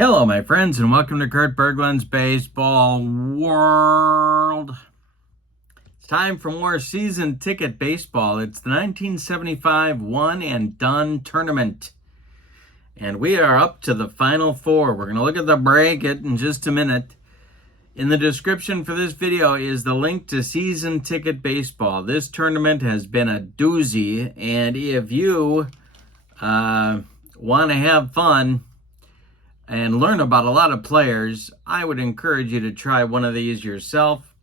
Hello, my friends, and welcome to Kurt Berglund's Baseball World. It's time for more season ticket baseball. It's the 1975 One and Done Tournament. And we are up to the Final Four. We're going to look at the bracket in just a minute. In the description for this video is the link to season ticket baseball. This tournament has been a doozy, and if you want to have fun and learn about a lot of players, I would encourage you to try one of these yourself.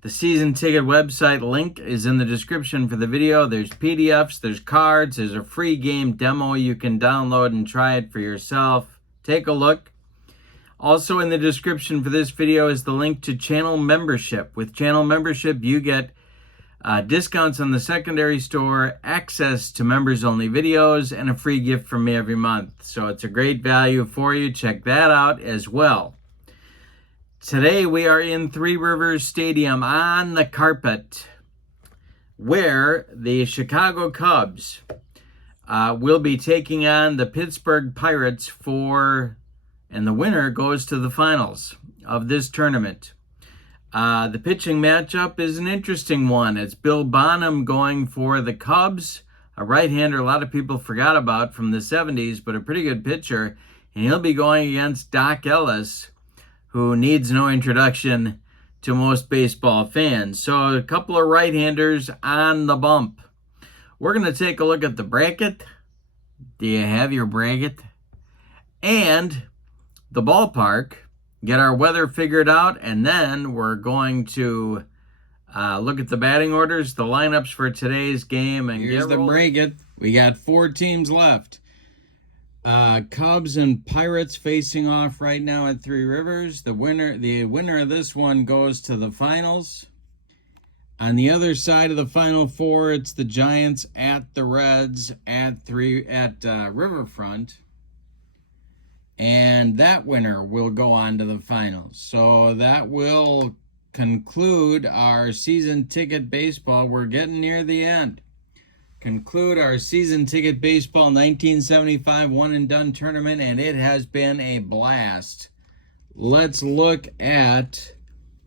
The season ticket website link is in the description for the video. There's PDFs, there's cards, there's a free game demo you can download and try it for yourself. Take a look. Also in the description for this video is the link to channel membership. With channel membership, you get discounts on the secondary store, access to members-only videos, and a free gift from me every month. So it's a great value for you. Check that out as well. Today we are in Three Rivers Stadium on the carpet, where the Chicago Cubs will be taking on the Pittsburgh Pirates and the winner goes to the finals of this tournament. The pitching matchup is an interesting one. It's Bill Bonham going for the Cubs, a right-hander a lot of people forgot about from the 70s, but a pretty good pitcher. And he'll be going against Doc Ellis, who needs no introduction to most baseball fans. So a couple of right-handers on the bump. We're going to take a look at the bracket. Do you have your bracket? And the ballpark. Get our weather figured out, and then we're going to look at the batting orders, the lineups for today's game, and here's the bracket. We got 4 teams left. Cubs and Pirates facing off right now at Three Rivers. The winner of this one goes to the finals. On the other side of the Final Four, it's the Giants at the Reds at Riverfront. And that winner will go on to the finals. So that will conclude our season ticket baseball. We're getting near the end. Conclude our season ticket baseball 1975 one and done tournament, and it has been a blast. Let's look at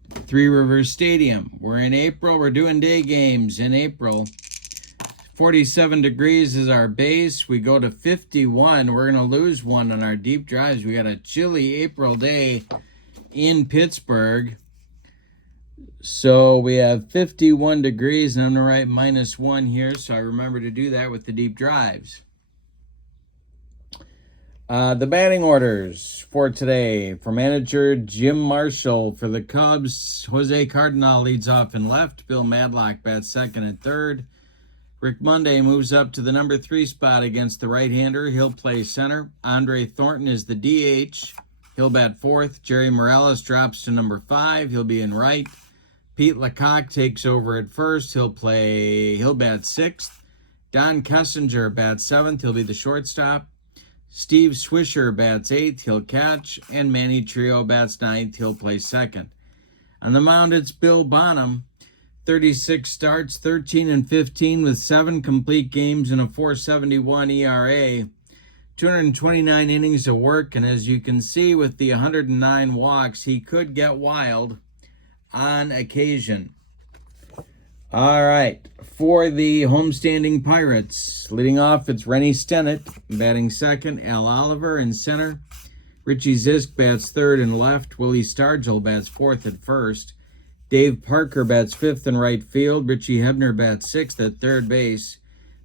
Three Rivers Stadium. We're in April. We're doing day games in April. 47 degrees is our base. We go to 51. We're going to lose one on our deep drives. We got a chilly April day in Pittsburgh. So we have 51 degrees, and I'm going to write -1 here, so I remember to do that with the deep drives. The batting orders for today. For manager Jim Marshall, for the Cubs, Jose Cardinal leads off in left. Bill Madlock bats second and third. Rick Monday moves up to the number 3 spot against the right-hander. He'll play center. Andre Thornton is the DH. He'll bat fourth. Jerry Morales drops to number 5. He'll be in right. Pete Lecoq takes over at first. He'll bat 6th. Don Kessinger bats 7th. He'll be the shortstop. Steve Swisher bats 8th. He'll catch. And Manny Trio bats 9th. He'll play second. On the mound, it's Bill Bonham. 36 starts, 13 and 15 with 7 complete games and a .471 ERA. 229 innings of work, and as you can see with the 109 walks, he could get wild on occasion. All right, for the homestanding Pirates, leading off, it's Rennie Stennett, batting second, Al Oliver in center. Richie Zisk bats third and left. Willie Stargell bats fourth at first. Dave Parker bats 5th in right field. Richie Hebner bats 6th at third base.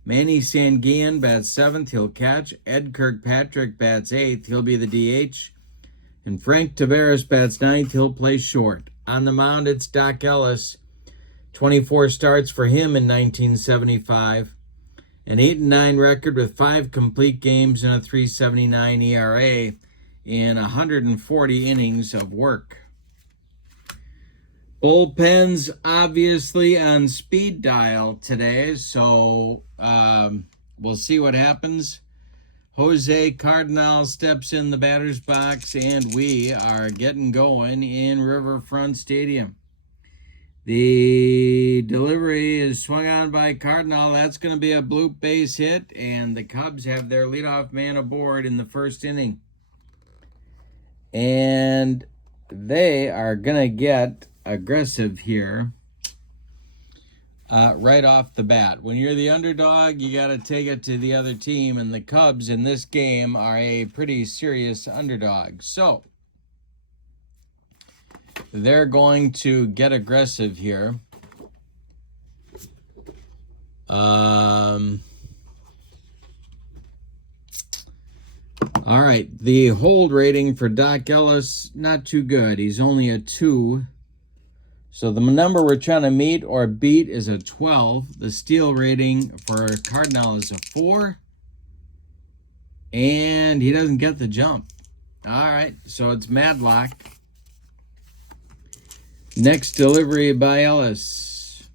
Manny Sanguillen bats 7th. He'll catch. Ed Kirkpatrick bats 8th. He'll be the DH. And Frank Taveras bats 9th. He'll play short. On the mound, it's Doc Ellis. 24 starts for him in 1975. An 8-9 record with 5 complete games and a .379 ERA in 140 innings of work. Bullpens obviously on speed dial today, so we'll see what happens. Jose Cardinal steps in the batter's box, and we are getting going in Riverfront Stadium. The delivery is swung on by Cardinal. That's going to be a bloop base hit, and the Cubs have their leadoff man aboard in the first inning. And they are going to get aggressive here right off the bat. When you're the underdog, you got to take it to the other team. And the Cubs in this game are a pretty serious underdog. So they're going to get aggressive here. All right, the hold rating for Doc Ellis, not too good. He's only a 2. So the number we're trying to meet or beat is a 12. The steal rating for Cardinal is a 4. And he doesn't get the jump. All right, so it's Madlock. Next delivery by Ellis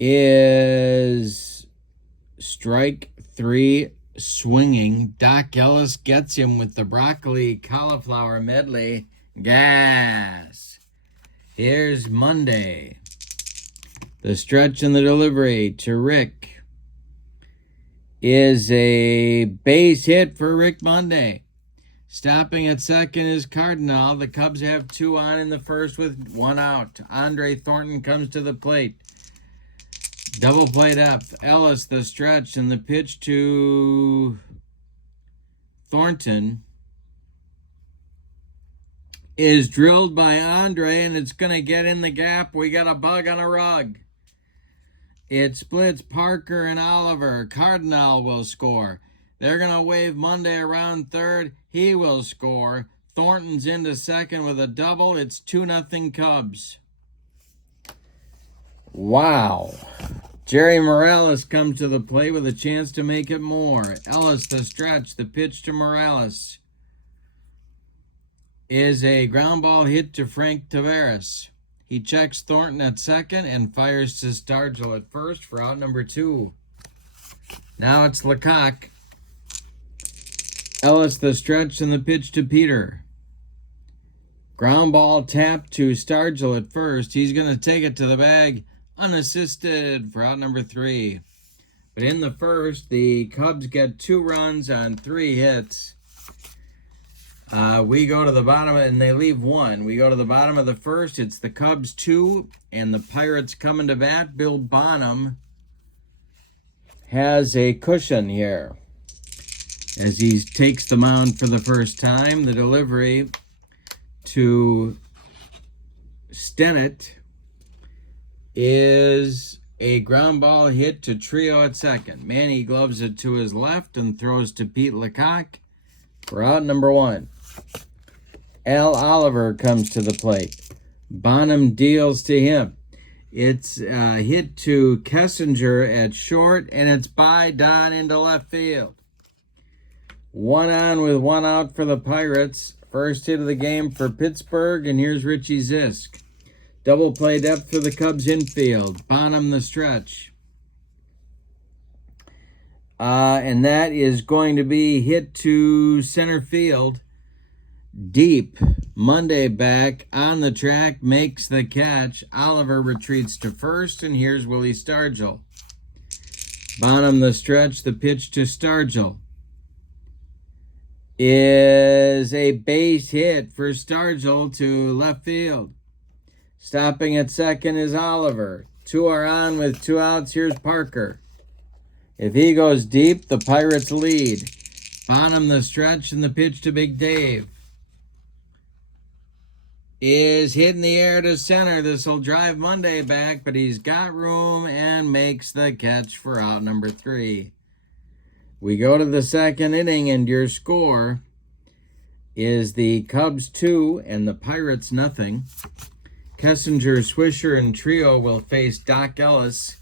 is strike 3. Swinging. Doc Ellis gets him with the broccoli cauliflower medley. Gas. Here's Monday. The stretch and the delivery to Rick is a base hit for Rick Monday. Stopping at second is Cardinal. The Cubs have 2 on in the first with 1 out. Andre Thornton comes to the plate. Double play depth. Ellis, the stretch, and the pitch to Thornton is drilled by Andre, and it's going to get in the gap. We got a bug on a rug. It splits Parker and Oliver. Cardinal will score. They're going to wave Monday around third. He will score. Thornton's into second with a double. It's 2-0 Cubs. Wow. Jerry Morales comes to the plate with a chance to make it more. Ellis, the stretch, the pitch to Morales is a ground ball hit to Frank Taveras. He checks Thornton at second and fires to Stargell at first for out number 2. Now it's Lecoq. Ellis, the stretch, and the pitch to Peter. Ground ball tap to Stargell at first. He's going to take it to the bag unassisted for out number 3. But in the first, the Cubs get 2 runs on 3 hits. We go to the bottom, and they leave 1. We go to the bottom of the first. It's the Cubs 2, and the Pirates coming to bat. Bill Bonham has a cushion here as he takes the mound for the first time. The delivery to Stennett is a ground ball hit to Trio at second. Manny gloves it to his left and throws to Pete Lecoq for out number 1. Al Oliver comes to the plate. Bonham deals to him. It's a hit to Kessinger at short, and it's by Don into left field. 1 on with 1 out for the Pirates. First hit of the game for Pittsburgh, and here's Richie Zisk. Double play depth for the Cubs infield. Bonham the stretch. And that is going to be hit to center field. Deep. Monday back on the track, makes the catch. Oliver retreats to first, and here's Willie Stargell. Bonham the stretch, the pitch to Stargell is a base hit for Stargell to left field. Stopping at second is Oliver. 2 are on with 2 outs. Here's Parker. If he goes deep, the Pirates lead. Bonham the stretch, and the pitch to Big Dave is hit in the air to center. This will drive Monday back, but he's got room and makes the catch for out number 3. We go to the second inning, and your score is the Cubs 2 and the Pirates 0. Kessinger, Swisher, and Trio will face Doc Ellis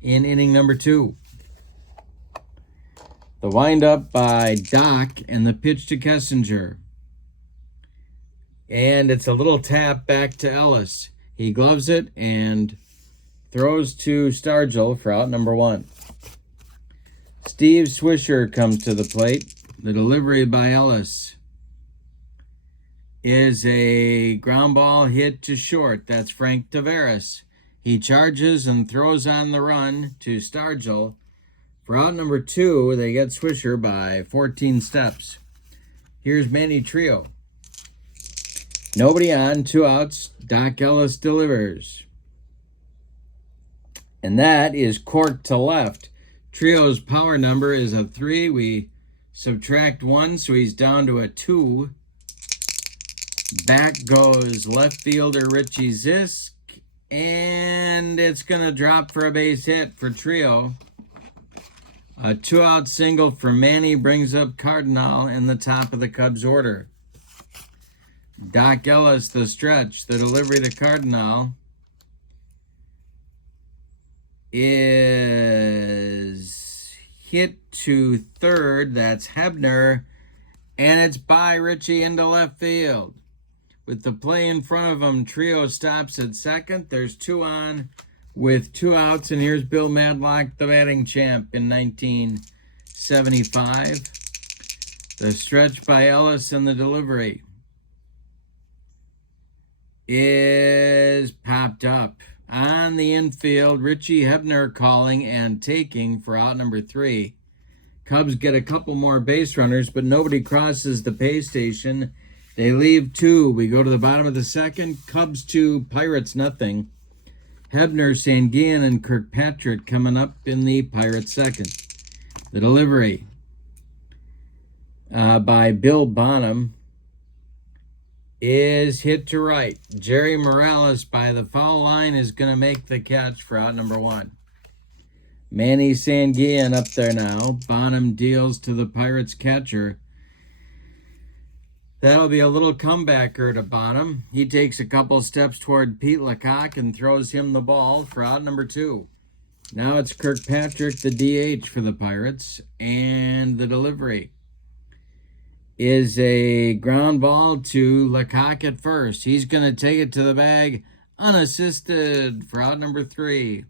in inning number 2. The windup by Doc and the pitch to Kessinger. And it's a little tap back to Ellis. He gloves it and throws to Stargell for out number 1. Steve Swisher comes to the plate. The delivery by Ellis is a ground ball hit to short. That's Frank Taveras. He charges and throws on the run to Stargell. For out number 2, they get Swisher by 14 steps. Here's Manny trio. Nobody on, 2 outs. Doc Ellis delivers. And that is corked to left. Trio's power number is a 3. We subtract 1, so he's down to a 2. Back goes left fielder Richie Zisk. And it's going to drop for a base hit for Trio. A 2-out single for Manny brings up Cardinal in the top of the Cubs order. Doc Ellis, the stretch, the delivery to Cardinal is hit to third. That's Hebner, and it's by Richie into left field. With the play in front of him, Trio stops at second. There's 2 on with 2 outs, and here's Bill Madlock, the batting champ in 1975. The stretch by Ellis and the delivery is popped up. On the infield, Richie Hebner calling and taking for out number 3. Cubs get a couple more base runners, but nobody crosses the pay station. They leave 2. We go to the bottom of the second. Cubs 2, Pirates nothing. Hebner, Sanguian, and Kirkpatrick coming up in the Pirates second. The delivery by Bill Bonham is hit to right. Jerry Morales by the foul line is going to make the catch for out number 1. Manny Sanguian up there now. Bonham deals to the Pirates catcher. That'll be a little comebacker to Bonham. He takes a couple steps toward Pete Lecoq and throws him the ball for out number 2. Now it's Kirkpatrick, the DH for the Pirates, and the delivery is a ground ball to Lecoq at first. He's going to take it to the bag unassisted for out number 3.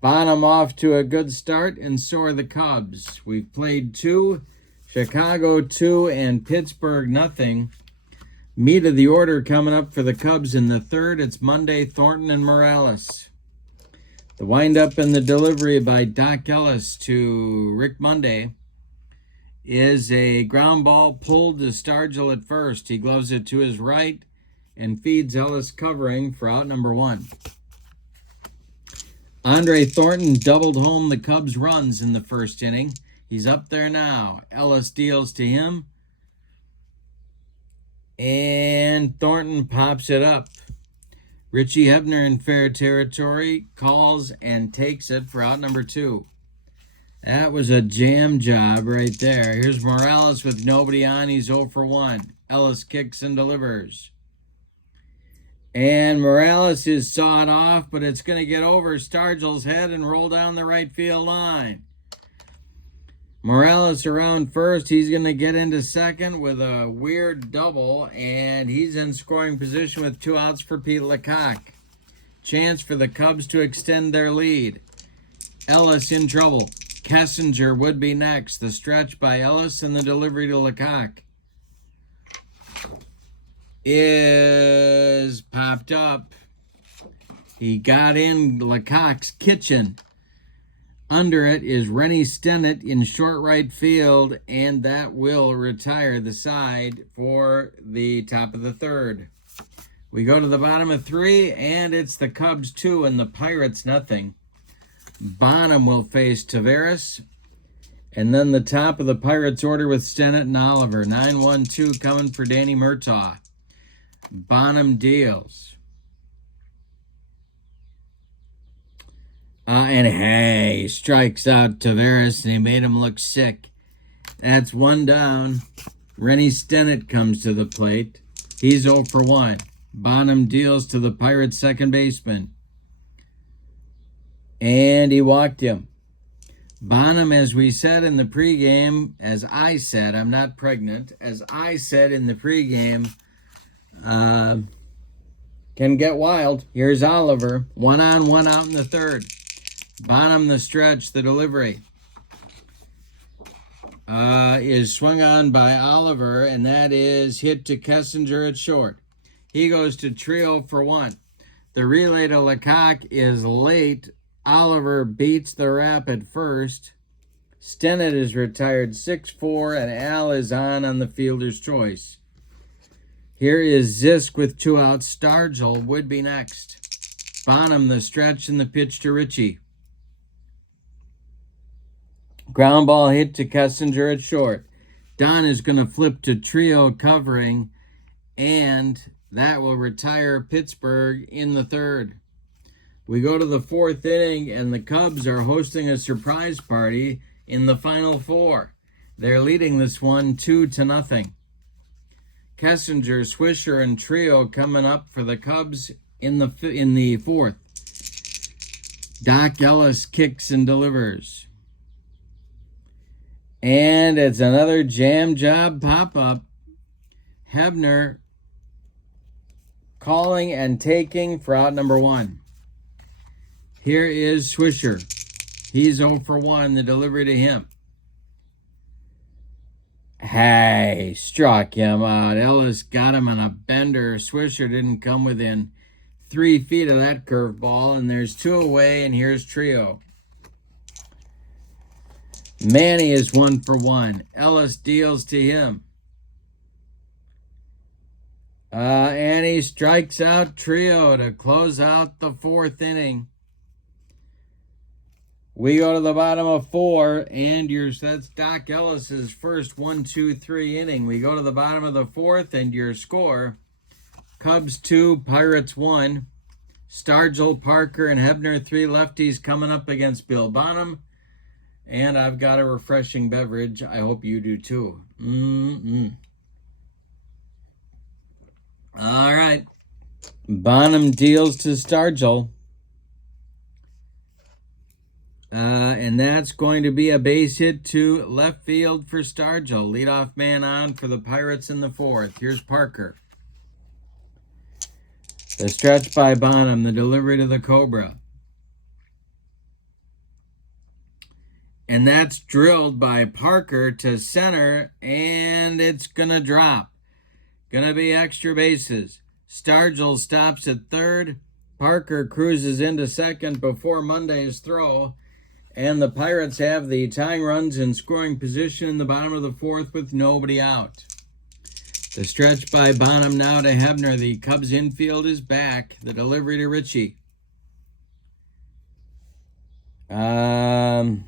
Bonham off to a good start, and so are the Cubs. We've played 2, Chicago 2, and Pittsburgh nothing. Meat of the order coming up for the Cubs in the third. It's Monday, Thornton, and Morales. The windup and the delivery by Doc Ellis to Rick Monday is a ground ball pulled to Stargell at first. He gloves it to his right and feeds Ellis covering for out number 1. Andre Thornton doubled home the Cubs' runs in the first inning. He's up there now. Ellis deals to him, and Thornton pops it up. Richie Hebner in fair territory calls and takes it for out number 2. That was a jam job right there. Here's Morales with nobody on. He's 0 for 1. Ellis kicks and delivers. And Morales is sawed off, but it's going to get over Stargell's head and roll down the right field line. Morales around first. He's going to get into second with a weird double, and he's in scoring position with 2 outs for Pete Lecoq. Chance for the Cubs to extend their lead. Ellis in trouble. Kessinger would be next. The stretch by Ellis and the delivery to Lecoq is popped up. He got in Lecoq's kitchen. Under it is Rennie Stennett in short right field, and that will retire the side for the top of the third. We go to the bottom of 3, and it's the Cubs 2 and the Pirates nothing. Bonham will face Taveras, and then the top of the Pirates order with Stennett and Oliver. 9-1-2 coming for Danny Murtaugh. Bonham deals. And hey, strikes out Taveras, and he made him look sick. That's 1 down. Rennie Stennett comes to the plate. He's 0 for 1. Bonham deals to the Pirates second baseman, and he walked him. Bonham, as we said in the pregame, as I said, I'm not pregnant, as I said in the pregame, can get wild. Here's Oliver. 1 on, 1 out in the third. Bonham the stretch, the delivery is swung on by Oliver, and that is hit to Kessinger at short. He goes to Trio for 1. The relay to Lecoq is late. Oliver beats the rap at first. Stennett is retired 6-4, and Al is on the fielder's choice. Here is Zisk with 2 outs. Stargell would be next. Bonham, the stretch, and the pitch to Richie. Ground ball hit to Kessinger at short. Don is going to flip to Trio covering, and that will retire Pittsburgh in the third. We go to the 4th inning, and the Cubs are hosting a surprise party in the final 4. They're leading this one 2-0. Kessinger, Swisher, and Trio coming up for the Cubs in the 4th. Doc Ellis kicks and delivers. And it's another jam job pop-up. Hebner calling and taking for out number 1. Here is Swisher. He's 0 for 1, the delivery to him. Hey, struck him out. Ellis got him on a bender. Swisher didn't come within 3 feet of that curveball, and there's 2 away, and here's Trio. Manny is 1 for 1. Ellis deals to him. And he strikes out Trio to close out the 4th inning. We go to the bottom of 4, and that's Doc Ellis's first 1-2-3 inning. We go to the bottom of the 4th, and your score: Cubs 2, Pirates 1. Stargell, Parker, and Hebner, 3 lefties coming up against Bill Bonham. And I've got a refreshing beverage. I hope you do too. All right. Bonham deals to Stargell. And that's going to be a base hit to left field for Stargell. Leadoff man on for the Pirates in the 4th. Here's Parker. The stretch by Bonham, the delivery to the Cobra. And that's drilled by Parker to center, and it's going to drop. Going to be extra bases. Stargell stops at 3rd. Parker cruises into 2nd before Monday's throw. And the Pirates have the tying runs in scoring position in the bottom of the 4th with nobody out. The stretch by Bonham now to Hebner. The Cubs infield is back. The delivery to Richie. And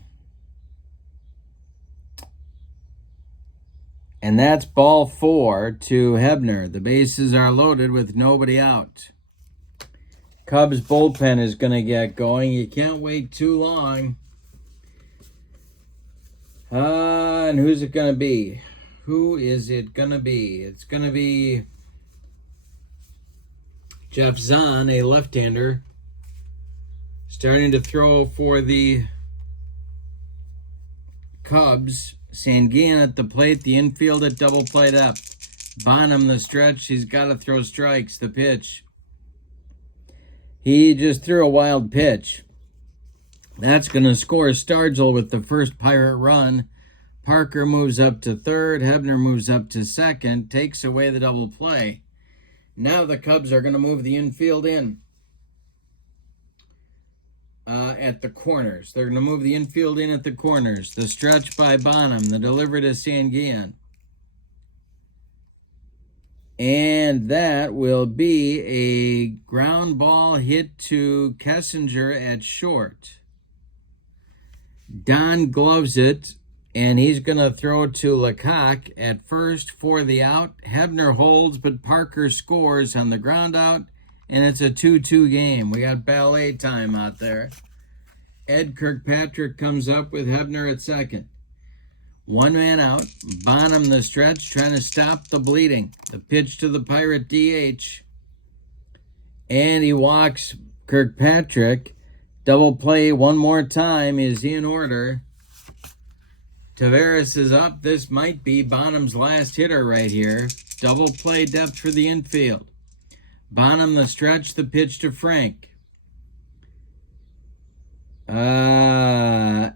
that's ball 4 to Hebner. The bases are loaded with nobody out. Cubs bullpen is going to get going. You can't wait too long. And who's it going to be? Who is it going to be? It's going to be Jeff Zahn, a left-hander, starting to throw for the Cubs. Sanguian at the plate, the infield at double play depth. Bonham, the stretch, he's got to throw strikes. The pitch. He just threw a wild pitch. That's going to score Stargell with the first Pirate run. Parker moves up to 3rd. Hebner moves up to 2nd. Takes away the double play. Now the Cubs are going to move the infield in at the corners. They're going to move the infield in at the corners. The stretch by Bonham. The delivery to Sanguian. And that will be a ground ball hit to Kessinger at short. Don gloves it, and he's going to throw to Lecoq at first for the out. Hebner holds, but Parker scores on the ground out, and it's a 2-2 game. We got ballet time out there. Ed Kirkpatrick comes up with Hebner at 2nd. 1 man out. Bonham the stretch, trying to stop the bleeding. The pitch to the Pirate DH. And he walks Kirkpatrick. Double play one more time is in order. Taveras is up. This might be Bonham's last hitter right here. Double play depth for the infield. Bonham the stretch, the pitch to Frank. And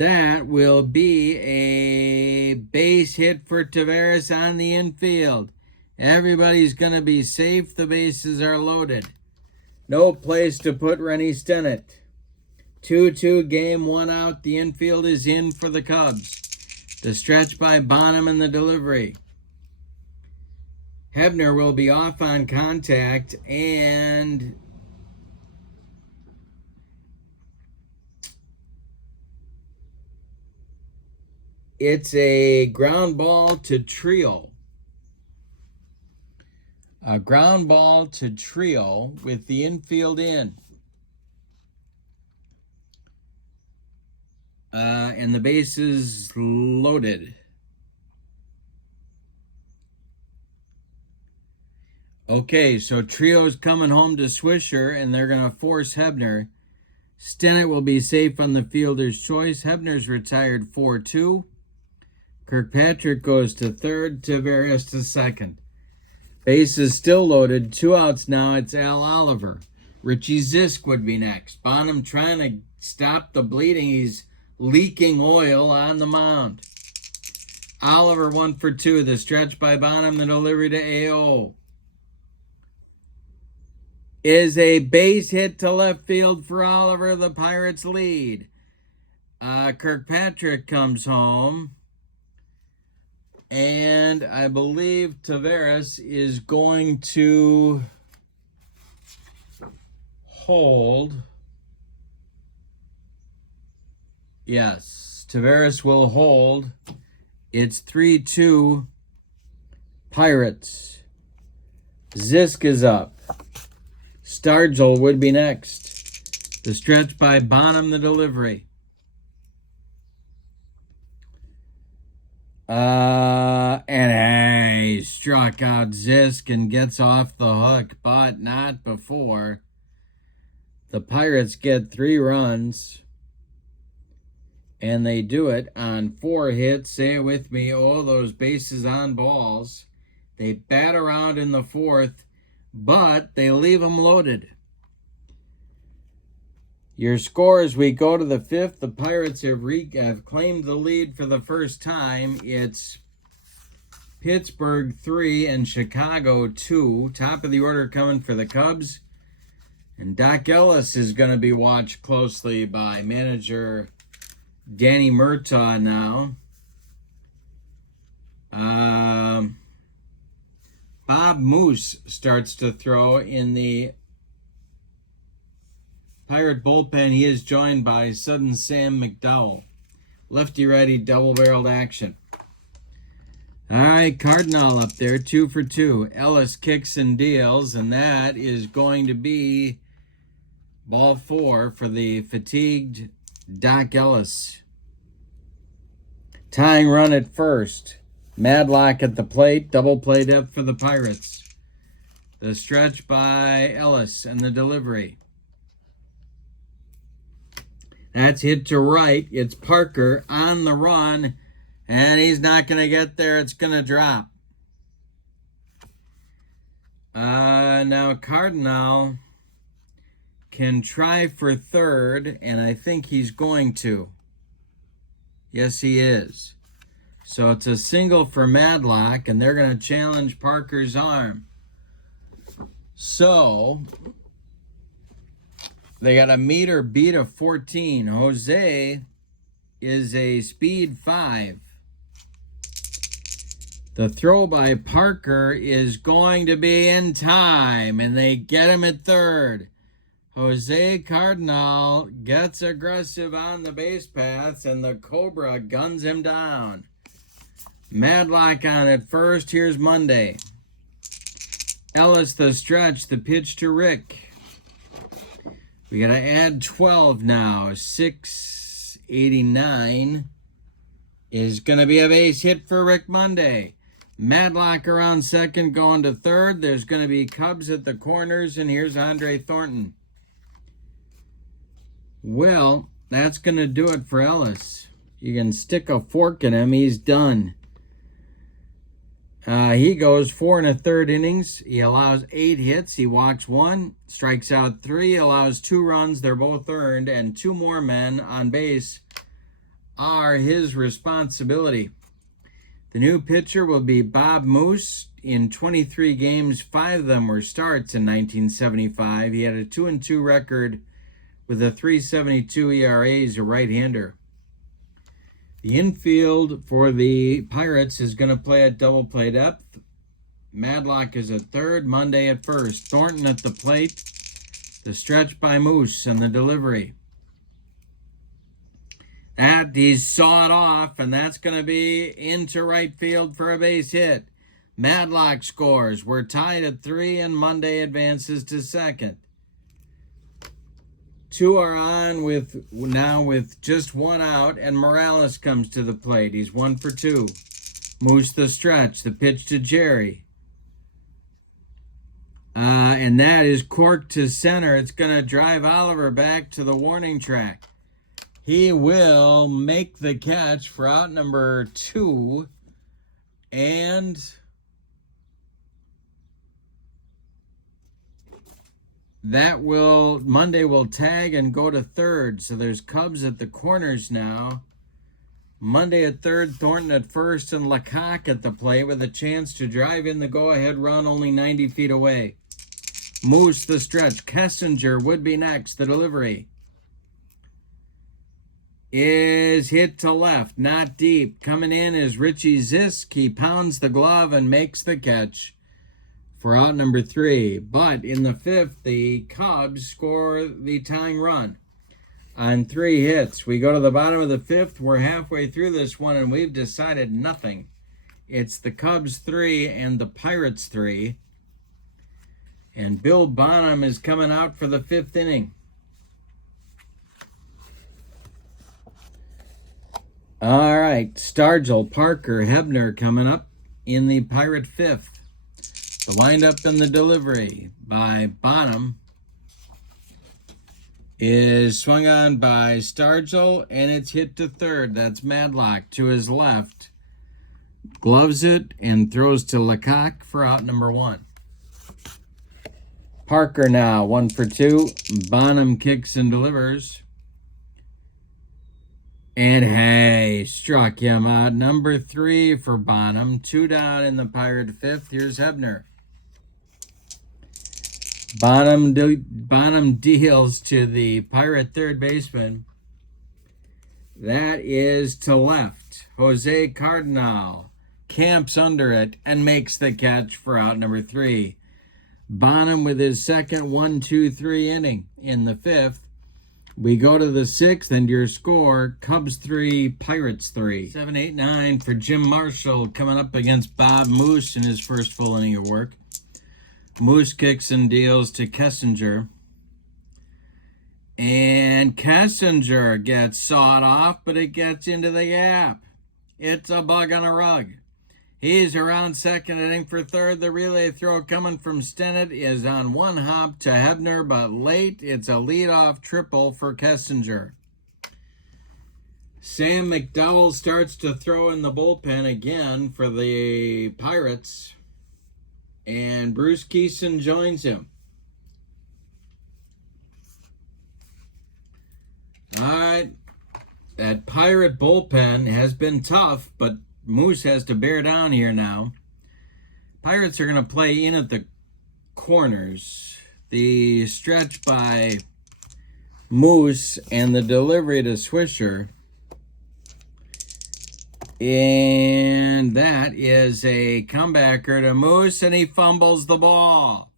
that will be a base hit for Taveras on the infield. Everybody's going to be safe. The bases are loaded. No place to put Rennie Stennett. 2-2, game 1 out. The infield is in for the Cubs. The stretch by Bonham and the delivery. Hebner will be off on contact, and it's a ground ball to Trio. A ground ball to Trio with the infield in. And the bases loaded. Okay, so Trio's coming home to Swisher, and they're going to force Hebner. Stennett will be safe on the fielder's choice. Hebner's retired 4-2. Kirkpatrick goes to third. Taveras to second. Bases still loaded. 2 outs now. It's Al Oliver. Richie Zisk would be next. Bonham trying to stop the bleeding. He's leaking oil on the mound. Oliver 1 for 2. The stretch by Bonham. The delivery to AO. Is a base hit to left field for Oliver. The Pirates lead. Kirkpatrick comes home. And I believe Taveras is going to hold. Yes, Taveras will hold. It's 3-2 Pirates. Zisk is up. Stargell would be next. The stretch by Bonham, the delivery. And he struck out Zisk and gets off the hook, but not before. The Pirates get 3 runs, and they do it on 4 hits. Say it with me. Oh, those bases on balls. They bat around in the 4th, but they leave them loaded. Your score as we go to the 5th, the Pirates have claimed the lead for the first time. It's Pittsburgh 3 and Chicago 2. Top of the order coming for the Cubs. And Doc Ellis is going to be watched closely by manager Danny Murtaugh now. Bob Moose starts to throw in the Pirate bullpen. He is joined by Sudden Sam McDowell. Lefty-righty double-barreled action. All right, Cardinal up there, 2 for 2. Ellis kicks and deals, and that is going to be ball 4 for the fatigued Doc Ellis. Tying run at first. Madlock at the plate, double play depth for the Pirates. The stretch by Ellis and the delivery. That's hit to right. It's Parker on the run, and he's not going to get there. It's going to drop. Now Cardinal can try for third, and I think he's going to. Yes, he is. So it's a single for Madlock, and they're going to challenge Parker's arm. So they got a meter beat of 14. Jose is a speed 5. The throw by Parker is going to be in time, and they get him at third. Jose Cardinal gets aggressive on the base paths, and the Cobra guns him down. Madlock on at first. Here's Monday. Ellis the stretch, the pitch to Rick. We got to add 12 now. 689 is going to be a base hit for Rick Monday. Madlock around second, going to third. There's going to be Cubs at the corners, and here's Andre Thornton. Well, that's going to do it for Ellis. You can stick a fork in him. He's done. He goes 4 1/3 innings. He allows 8 hits. He walks 1, strikes out 3, allows 2 runs. They're both earned, and 2 more men on base are his responsibility. The new pitcher will be Bob Moose. In 23 games, 5 of them were starts in 1975. He had a 2-2 record with a 3.72 ERA. He's a right-hander. The infield for the Pirates is going to play at double play depth. Madlock is at third, Monday at first. Thornton at the plate. The stretch by Moose and the delivery. That he's sawed off, and that's going to be into right field for a base hit. Madlock scores. We're tied at 3, and Monday advances to second. 2 are on with just 1 out, and Morales comes to the plate. He's 1 for 2. Moose the stretch. The pitch to Jerry. And that is corked to center. It's going to drive Oliver back to the warning track. He will make the catch for out number 2. And Monday will tag and go to third. So there's Cubs at the corners now. Monday at third, Thornton at first, and Lecoq at the plate with a chance to drive in the go-ahead run only 90 feet away. Moose the stretch. Kessinger would be next. The delivery is hit to left, not deep. Coming in is Richie Zisk. He pounds the glove and makes the catch for out number 3. But in the 5th, the Cubs score the tying run on 3 hits. We go to the bottom of the 5th. We're halfway through this one, and we've decided nothing. It's the Cubs 3 and the Pirates 3. And Bill Bonham is coming out for the 5th inning. All right, Stargell, Parker, Hebner coming up in the Pirate 5th. The windup and the delivery by Bonham is swung on by Stargell, and it's hit to third. That's Madlock to his left. Gloves it and throws to Lecoq for out number 1. Parker now, 1 for 2. Bonham kicks and delivers. And hey, struck him out. Number 3 for Bonham. 2 down in the Pirate 5th. Here's Hebner. Bonham deals to the Pirate third baseman. That is to left. Jose Cardinal camps under it and makes the catch for out number 3. Bonham with his second 1-2-3 inning in the 5th. We go to the 6th, and your score, Cubs 3, Pirates 3. 7, 8, 9 for Jim Marshall coming up against Bob Moose in his first full inning of work. Moose kicks and deals to Kessinger. And Kessinger gets sawed off, but it gets into the gap. It's a bug on a rug. He's around second, inning for third. The relay throw coming from Stennett is on 1 hop to Hebner, but late. It's a leadoff triple for Kessinger. Sam McDowell starts to throw in the bullpen again for the Pirates, and Bruce Keeson joins him. All right, that Pirate bullpen has been tough, but Moose has to bear down here now. Pirates are going to play in at the corners. The stretch by Moose and the delivery to Swisher. And that is a comebacker to Moose, and he fumbles the ball.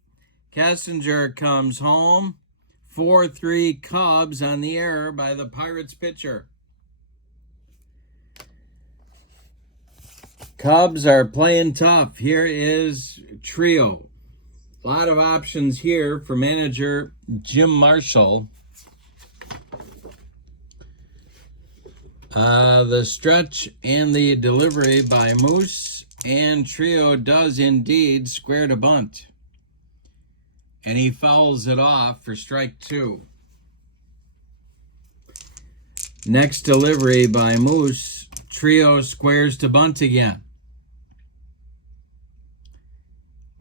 Kessinger comes home. 4-3 Cubs on the error by the Pirates pitcher. Cubs are playing tough. Here is Trio. A lot of options here for manager Jim Marshall. The stretch and the delivery by Moose, and Trio does indeed square to bunt. And he fouls it off for strike 2. Next delivery by Moose, Trio squares to bunt again.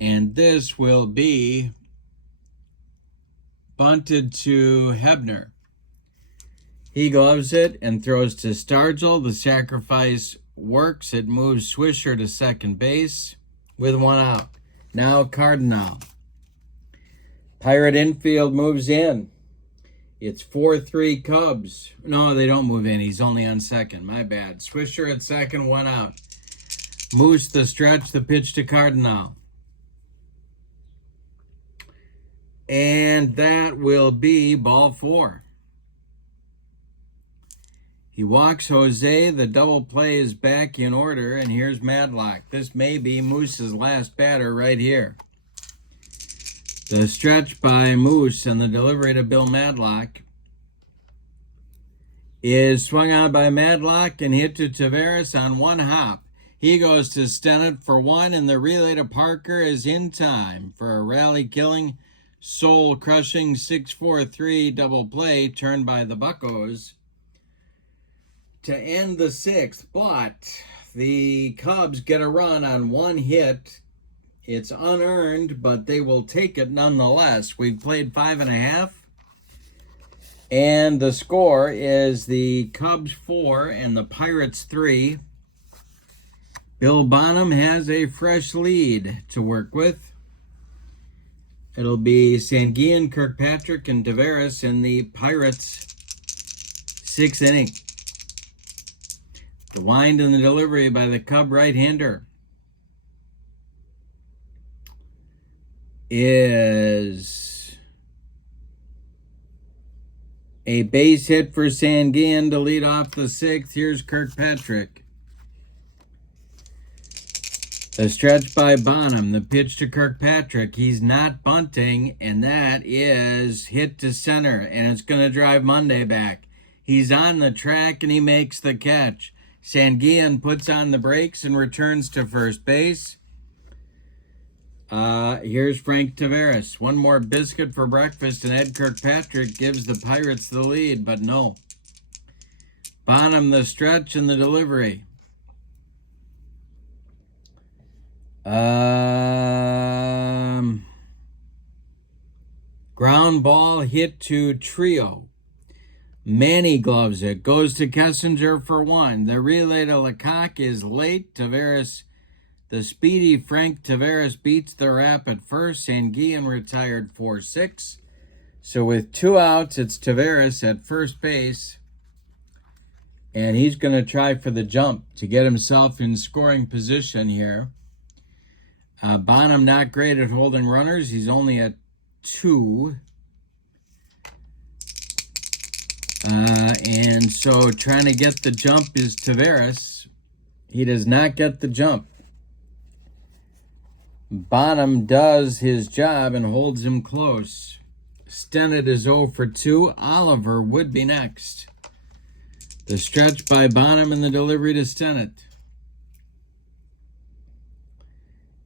And this will be bunted to Hebner. He gloves it and throws to Stargell. The sacrifice works. It moves Swisher to second base with 1 out. Now Cardinal. Pirate infield moves in. It's 4-3 Cubs. No, they don't move in. He's only on second. My bad. Swisher at second, 1 out. Moose the stretch, the pitch to Cardinal. And that will be ball 4. He walks Jose. The double play is back in order, and here's Madlock. This may be Moose's last batter right here. The stretch by Moose and the delivery to Bill Madlock is swung out by Madlock and hit to Taveras on 1 hop. He goes to Stennett for 1, and the relay to Parker is in time for a rally-killing, soul-crushing 6-4-3 double play turned by the Buccos to end the 6th. But the Cubs get a run on 1 hit. It's unearned, but they will take it nonetheless. We've played 5.5. And the score is the Cubs 4 and the Pirates 3. Bill Bonham has a fresh lead to work with. It'll be Sanguillen, Kirkpatrick, and Taveras in the Pirates' 6th inning. The wind and the delivery by the Cub right-hander is a base hit for Sanguillen to lead off the 6th. Here's Kirkpatrick. The stretch by Bonham, the pitch to Kirkpatrick. He's not bunting, and that is hit to center, and it's going to drive Monday back. He's on the track, and he makes the catch. Sanguillen puts on the brakes and returns to first base. Here's Frank Taveras. One more biscuit for breakfast, and Ed Kirkpatrick gives the Pirates the lead, but no. Bonham the stretch and the delivery. Ground ball hit to Trio. Manny gloves it. Goes to Kessinger for 1. The relay to Lecoq is late. Taveras, the speedy Frank Taveras beats the rap at first. Sanguillen retired 4-6. So with 2 outs, it's Taveras at first base. And he's going to try for the jump to get himself in scoring position here. Bonham not great at holding runners. He's only at 2. And so trying to get the jump is Taveras. He does not get the jump. Bonham does his job and holds him close. Stennett is 0 for 2. Oliver would be next. The stretch by Bonham and the delivery to Stennett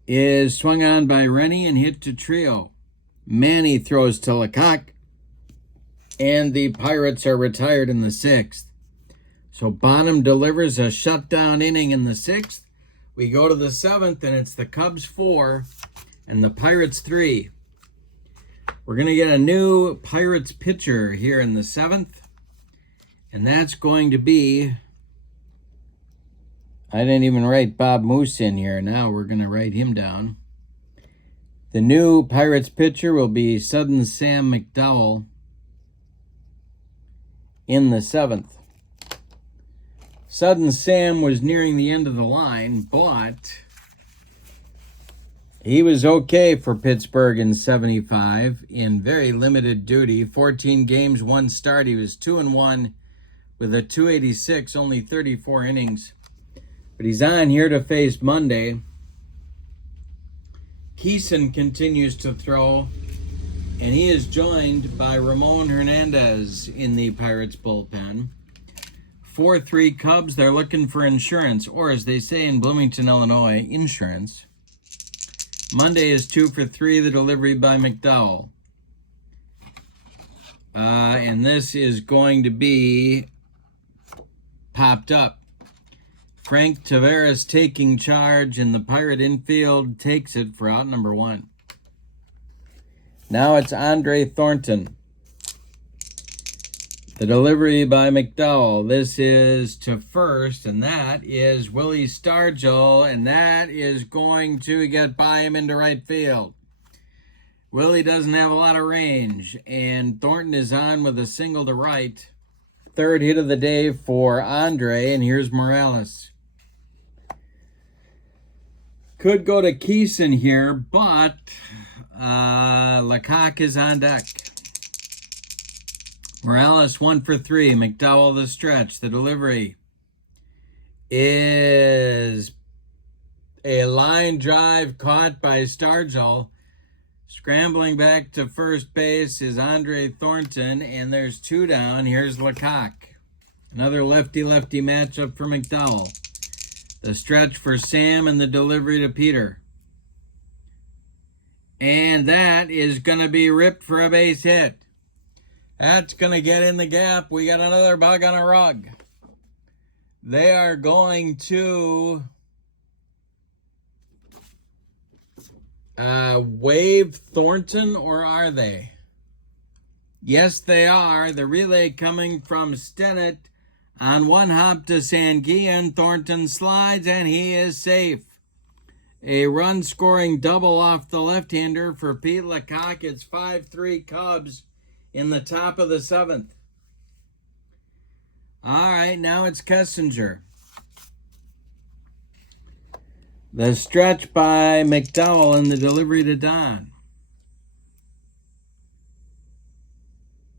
is swung on by Rennie and hit to Trio. Manny throws to Lecoq, and the Pirates are retired in the 6th. So Bonham delivers a shutdown inning in the 6th. We go to the 7th, and it's the Cubs 4 and the Pirates 3. We're going to get a new Pirates pitcher here in the 7th, and that's going to be... I didn't even write Bob Moose in here. Now we're going to write him down. The new Pirates pitcher will be Sudden Sam McDowell in the 7th. Sudden Sam was nearing the end of the line, but he was okay for Pittsburgh in 75 in very limited duty. 14 games, 1 start. He was 2-1 with a .286, only 34 innings. But he's on here to face Monday. Keeson continues to throw, and he is joined by Ramon Hernandez in the Pirates bullpen. 4-3 Cubs. They're looking for insurance, or as they say in Bloomington, Illinois, insurance. Monday is 2 for 3, the delivery by McDowell. And this is going to be popped up. Frank Taveras taking charge, and the Pirate infield takes it for out number 1. Now it's Andre Thornton. The delivery by McDowell. This is to first, and that is Willie Stargell, and that is going to get by him into right field. Willie doesn't have a lot of range, and Thornton is on with a single to right. Third hit of the day for Andre, and here's Morales. Could go to Keeson here, but Lecoq is on deck. Morales 1 for 3. McDowell the stretch. The delivery is a line drive caught by Stargell. Scrambling back to first base is Andre Thornton, and there's 2 down. Here's Lecoq. Another lefty-lefty matchup for McDowell. The stretch for Sam and the delivery to Peter. And that is going to be ripped for a base hit. That's going to get in the gap. We got another bug on a rug. They are going to wave Thornton, or are they? Yes, they are. The relay coming from Stennett on one hop to Sanguillen. Thornton slides, and he is safe. A run-scoring double off the left-hander for Pete Lecoq. It's 5-3 Cubs in the top of the 7th. All right, now it's Kessinger. The stretch by McDowell and the delivery to Don.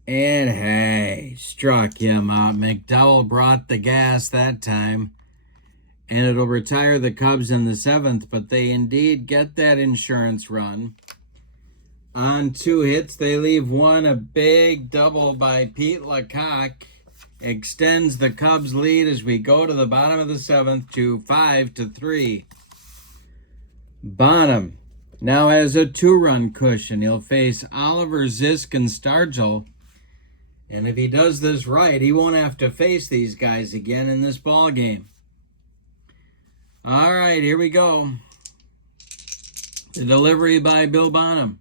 And hey, struck him out. McDowell brought the gas that time. And it'll retire the Cubs in the 7th, but they indeed get that insurance run. On 2 hits, they leave 1. A big double by Pete Lecoq extends the Cubs' lead as we go to the bottom of the 7th to 5-3. Bonham now has a 2-run cushion. He'll face Oliver, Zisk, and Stargell. And if he does this right, he won't have to face these guys again in this ball game. All right, here we go. The delivery by Bill Bonham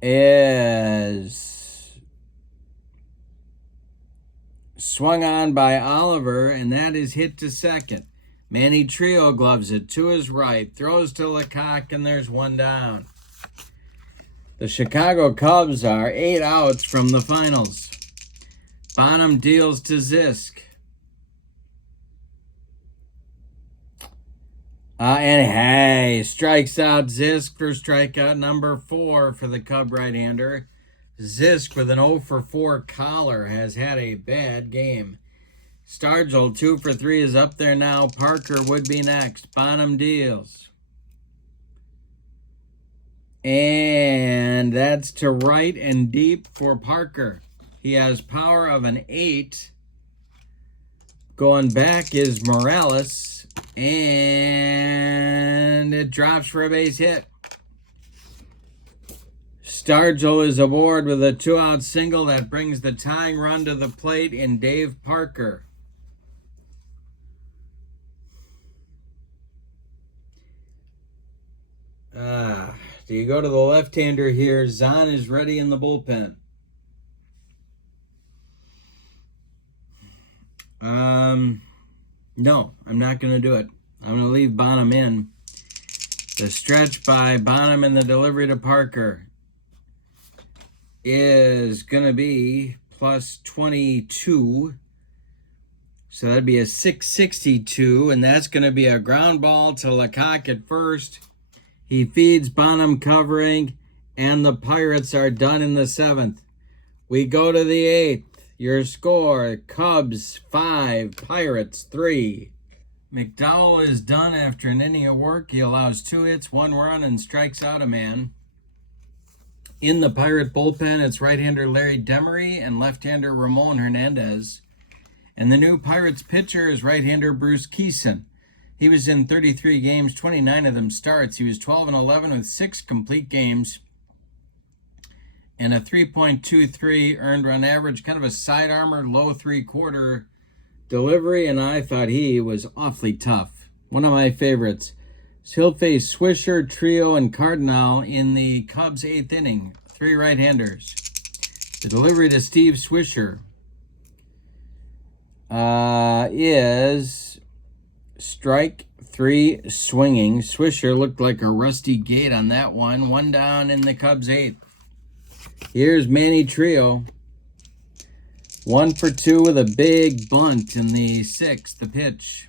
is swung on by Oliver, and that is hit to second. Manny Trio gloves it to his right, throws to Lecoq, and there's 1 down. The Chicago Cubs are 8 outs from the finals. Bonham deals to Zisk. And hey, strikes out Zisk for strikeout number 4 for the Cub right-hander. Zisk with an 0 for 4 collar has had a bad game. Stargell 2 for 3 is up there now. Parker would be next. Bonham deals. And that's to right and deep for Parker. He has power of an 8. Going back is Morales. And it drops for a base hit. Stargell is aboard with a 2-out single that brings the tying run to the plate in Dave Parker. Do you go to the left-hander here? Zahn is ready in the bullpen. No, I'm not going to do it. I'm going to leave Bonham in. The stretch by Bonham and the delivery to Parker is going to be plus 22. So that'd be a 662, and that's going to be a ground ball to Lecoq at first. He feeds Bonham covering, and the Pirates are done in the 7th. We go to the 8th. Your score, Cubs 5, Pirates 3. McDowell is done after an inning of work. He allows 2 hits, 1 run, and strikes out a man. In the Pirate bullpen, it's right-hander Larry Demery and left-hander Ramon Hernandez. And the new Pirates pitcher is right-hander Bruce Keeson. He was in 33 games, 29 of them starts. He was 12-11 with 6 complete games and a 3.23 earned run average, kind of a side armor, low 3/4 delivery, and I thought he was awfully tough. One of my favorites. So he'll face Swisher, Trio, and Cardinal in the Cubs' 8th inning. 3 right-handers. The delivery to Steve Swisher is strike 3 swinging. Swisher looked like a rusty gate on that one. 1 down in the Cubs' 8th. Here's Manny Trio. 1 for 2 with a big bunt in the 6th. The pitch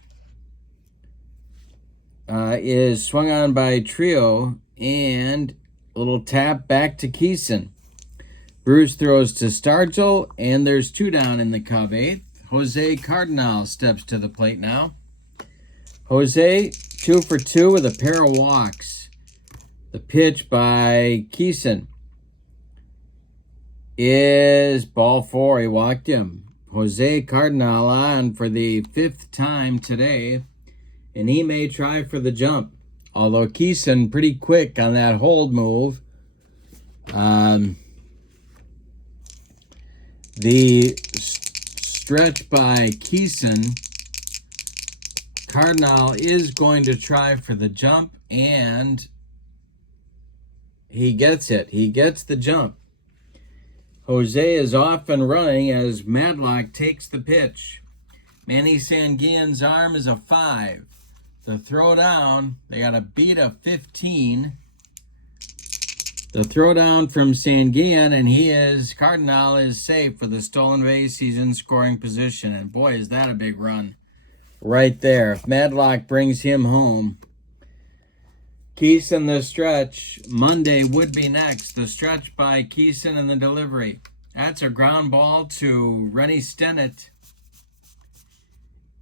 is swung on by Trio, and a little tap back to Keeson. Bruce throws to Stargell, and there's 2 down in the Cub 8th. Jose Cardinal steps to the plate now. Jose, 2 for 2 with a pair of walks. The pitch by Keeson is ball 4. He walked him. Jose Cardinal on for the 5th time today, and he may try for the jump. Although Keeson pretty quick on that hold move. The stretch by Keeson, Cardinal is going to try for the jump, and he gets it. He gets the jump. Jose is off and running as Madlock takes the pitch. Manny Sanguillen's arm is a 5. The throw down, they got a beat of 15. The throw down from Sanguillen, and Cardinal is safe for the stolen base. He's in scoring position, and boy, is that a big run right there. If Madlock brings him home, Keeson the stretch. Monday would be next. The stretch by Keeson and the delivery. That's a ground ball to Rennie Stennett.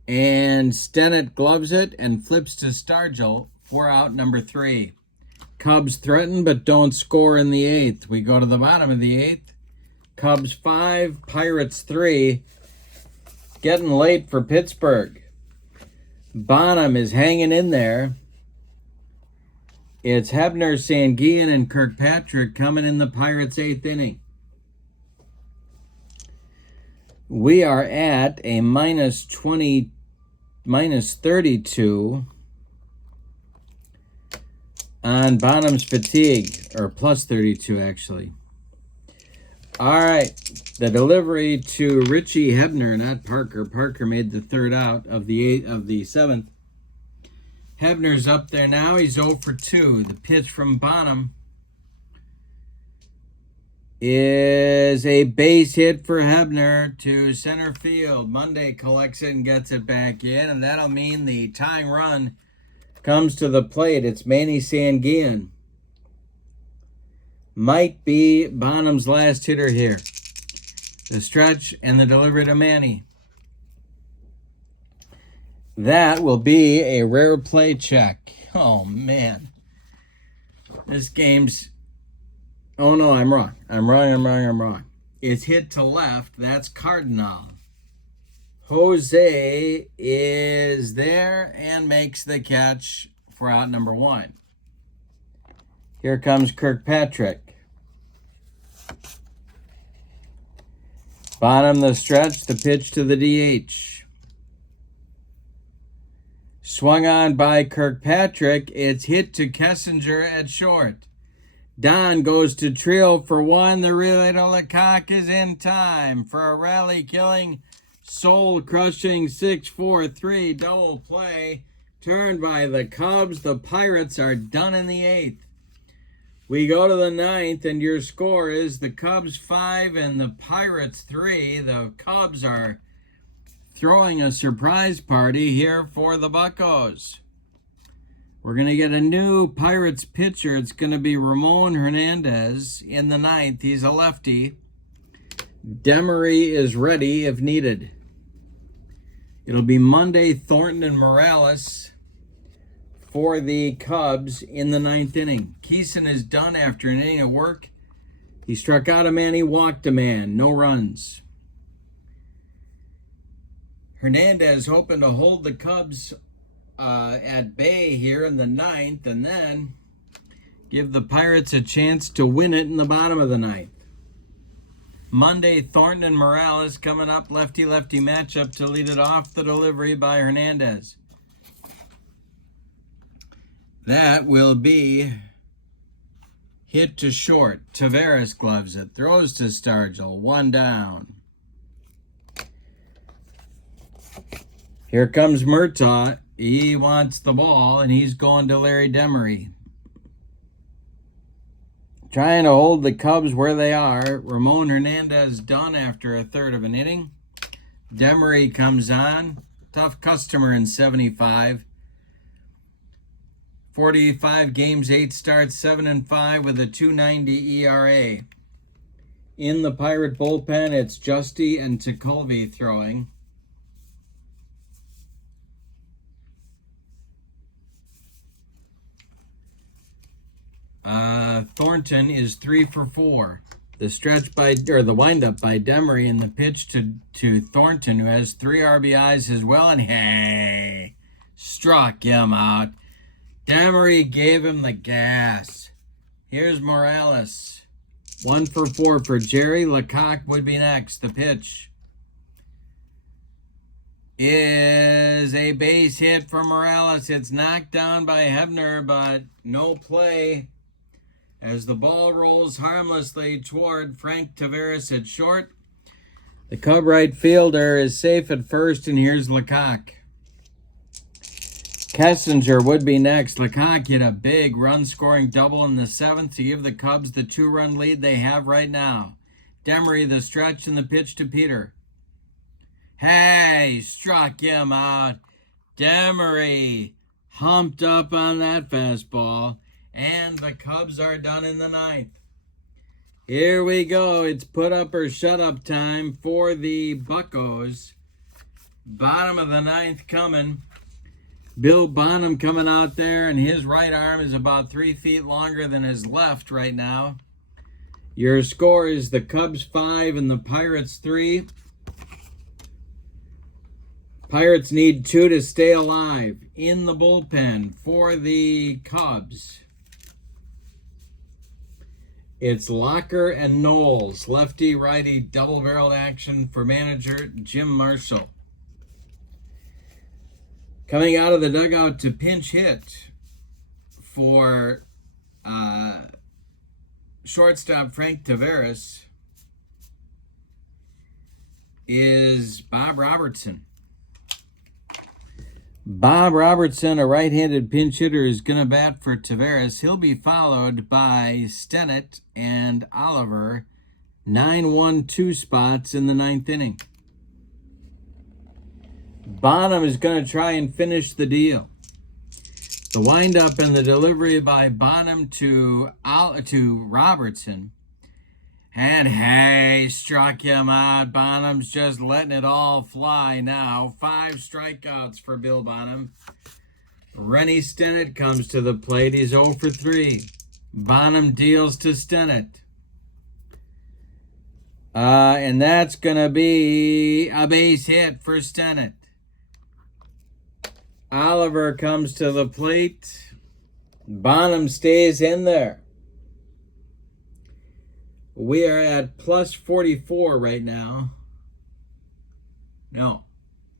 And Stennett gloves it and flips to Stargell for out number 3. Cubs threaten but don't score in the 8th. We go to the bottom of the 8th. Cubs 5, Pirates 3. Getting late for Pittsburgh. Bonham is hanging in there. It's Hebner, Sanguillen, and Kirkpatrick coming in the Pirates' 8th inning. We are at a minus 32 on Bonham's fatigue, or plus 32 actually. All right, the delivery to Richie Hebner, not Parker. Parker made the 3rd out of the 7th. Hebner's up there now. He's 0 for 2. The pitch from Bonham is a base hit for Hebner to center field. Monday collects it and gets it back in, and that'll mean the tying run comes to the plate. It's Manny Sanguillen. Might be Bonham's last hitter here. The stretch and the delivery to Manny. That will be a rare play check. Oh, man. This game's... Oh, no, I'm wrong. I'm wrong. It's hit to left. That's Cardinal. Jose is there and makes the catch for out number 1. Here comes Kirkpatrick. Bonham the stretch, the pitch to the DH. Swung on by Kirkpatrick. It's hit to Kessinger at short. Don goes to Trio for 1. The relay to Lecoq is in time for a rally-killing, soul-crushing 6-4-3 double play. Turned by the Cubs. The Pirates are done in the 8th. We go to the 9th, and your score is the Cubs 5 and the Pirates 3. The Cubs are throwing a surprise party here for the Buccos. We're going to get a new Pirates pitcher. It's going to be Ramon Hernandez in the 9th. He's a lefty. Demery is ready if needed. It'll be Monday, Thornton and Morales for the Cubs in the 9th inning. Keeson is done after an inning of work. He struck out a man, he walked a man. No runs. Hernandez hoping to hold the Cubs at bay here in the 9th and then give the Pirates a chance to win it in the bottom of the 9th. Monday, Thornton and Morales coming up, lefty-lefty matchup to lead it off. The delivery by Hernandez. That will be hit to short. Taveras gloves it. Throws to Stargell. 1 down. Here comes Murtaugh. He wants the ball, and he's going to Larry Demery. Trying to hold the Cubs where they are. Ramon Hernandez done after a third of an inning. Demery comes on. Tough customer in 75. 45 games, 8 starts, 7-5 with a 2.90 ERA. In the Pirate bullpen, it's Justy and Tekulve throwing. Thornton is 3 for 4. The windup by Demery and the pitch to Thornton, who has 3 RBIs as well, and hey, struck him out. Demery gave him the gas. Here's Morales. 1 for 4 for Jerry. Lecoq would be next. The pitch is a base hit for Morales. It's knocked down by Hebner, but no play as the ball rolls harmlessly toward Frank Taveras at short. The Cub right fielder is safe at first, and here's Lecoq. Kessinger would be next. Lecoq hit a big run-scoring double in the 7th to give the Cubs the 2-run lead they have right now. Demery, the stretch, and the pitch to Peter. Hey, struck him out. Demery humped up on that fastball, and the Cubs are done in the 9th. Here we go. It's put up or shut up time for the Buccos. Bottom of the 9th coming. Bill Bonham coming out there, and his right arm is about 3 feet longer than his left right now. Your score is the Cubs 5 and the Pirates 3. Pirates need 2 to stay alive. In the bullpen for the Cubs, it's Locker and Knowles. Lefty-righty double-barreled action for manager Jim Marshall. Coming out of the dugout to pinch hit for shortstop Frank Taveras is Bob Robertson. Bob Robertson, a right-handed pinch hitter, is going to bat for Taveras. He'll be followed by Stennett and Oliver. 9-1-2 spots in the 9th inning. Bonham is going to try and finish the deal. The windup and the delivery by Bonham to Robertson. And hey, struck him out. Bonham's just letting it all fly now. 5 strikeouts for Bill Bonham. Rennie Stennett comes to the plate. He's 0 for 3. Bonham deals to Stennett. And that's going to be a base hit for Stennett. Oliver comes to the plate. Bonham stays in there. We are at plus 44 right now. No.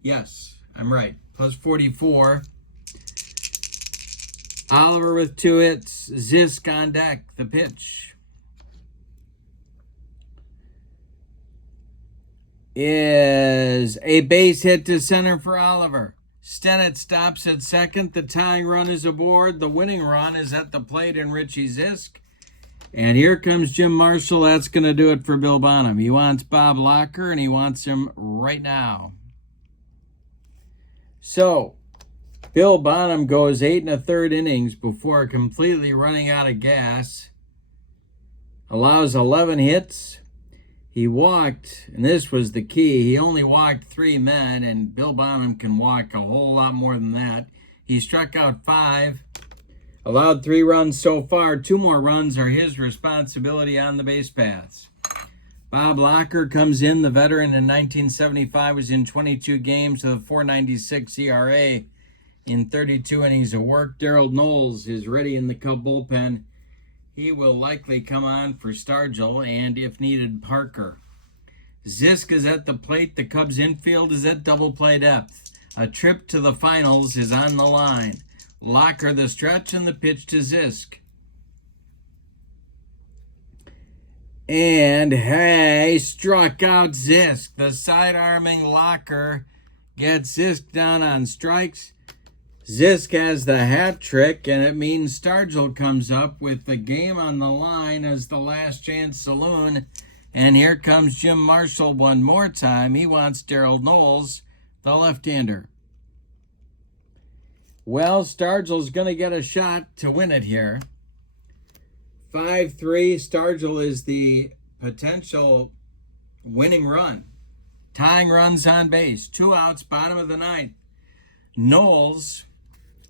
Yes, I'm right. Plus 44. Oliver with 2 hits. Zisk on deck. The pitch is a base hit to center for Oliver. Stennett stops at second. The tying run is aboard. The winning run is at the plate in Richie Zisk. And here comes Jim Marshall. That's going to do it for Bill Bonham. He wants Bob Locker, and he wants him right now. So, Bill Bonham goes 8 1/3 innings before completely running out of gas. Allows 11 hits. He walked, and this was the key, he only walked 3 men, and Bill Bonham can walk a whole lot more than that. He struck out 5. Allowed 3 runs so far. 2 more runs are his responsibility on the base paths. Bob Locker comes in. The veteran in 1975 was in 22 games with a 4.96 ERA in 32 innings of work. Darrell Knowles is ready in the Cub bullpen. He will likely come on for Stargell and, if needed, Parker. Zisk is at the plate. The Cubs infield is at double play depth. A trip to the finals is on the line. Locker the stretch and the pitch to Zisk. And hey, struck out Zisk. The side-arming Locker gets Zisk down on strikes. Zisk has the hat trick, and it means Stargell comes up with the game on the line as the Last Chance Saloon. And here comes Jim Marshall one more time. He wants Daryl Knowles, the left-hander. Well, Stargell's going to get a shot to win it here. 5-3. Stargell is the potential winning run. Tying runs on base. 2 outs, bottom of the ninth. Knowles,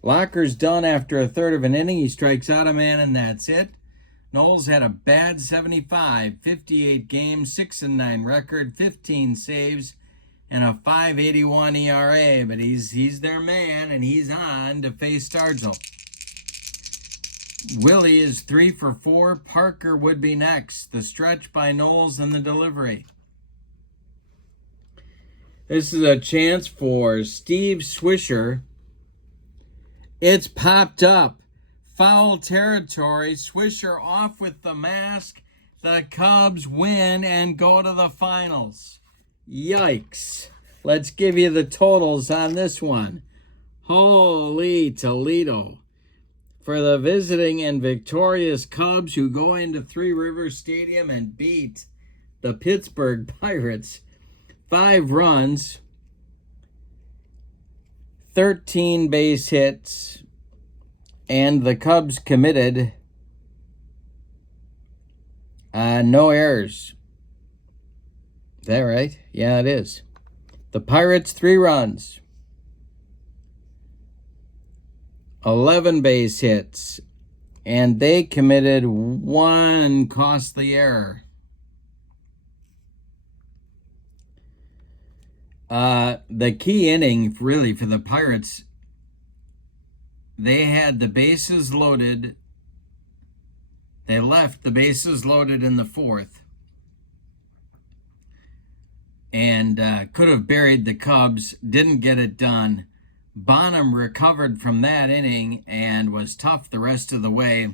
Locker's done after a third of an inning. He strikes out a man, and that's it. Knowles had a bad 75, 58 games, 6-9 record, 15 saves, and a 5.81 ERA. But he's their man, and he's on to face Stargell. Willie is 3 for 4. Parker would be next. The stretch by Knowles and the delivery. This is a chance for Steve Swisher. It's popped up. Foul territory. Swisher off with the mask. The Cubs win and go to the finals. Yikes. Let's give you the totals on this one. Holy Toledo. For the visiting and victorious Cubs who go into Three Rivers Stadium and beat the Pittsburgh Pirates. 5 runs, 13 base hits, and the Cubs committed no errors. Is that right? Yeah, it is. The Pirates, 3 runs, 11 base hits, and they committed 1 costly error. The key inning, really, for the Pirates, they had the bases loaded. They left the bases loaded in the 4th and could have buried the Cubs, didn't get it done. Bonham recovered from that inning and was tough the rest of the way.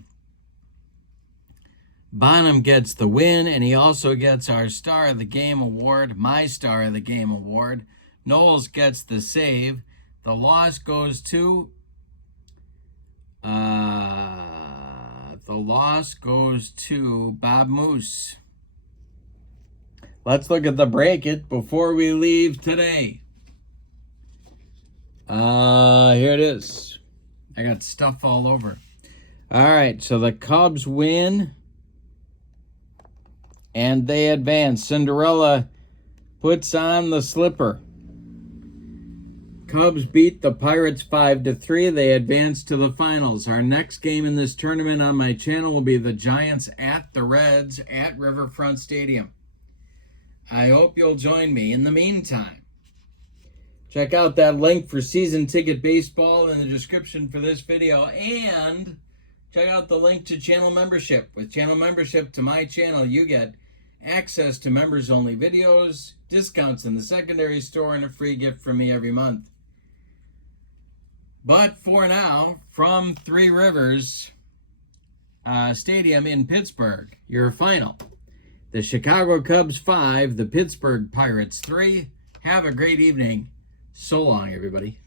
Bonham gets the win, and he also gets our Star of the Game award, my Star of the Game award. Knowles gets the save. The loss goes to Bob Moose. Let's look at the break it before we leave today. Here it is. I got stuff all over. All right, so the Cubs win, and they advance. Cinderella puts on the slipper. Cubs beat the Pirates 5-3. They advance to the finals. Our next game in this tournament on my channel will be the Giants at the Reds at Riverfront Stadium. I hope you'll join me. In the meantime, check out that link for season ticket baseball in the description for this video, and check out the link to channel membership. With channel membership to my channel, you get access to members-only videos, discounts in the secondary store, and a free gift from me every month. But for now, from Three Rivers Stadium in Pittsburgh, your final. The Chicago Cubs 5, the Pittsburgh Pirates 3. Have a great evening. So long, everybody.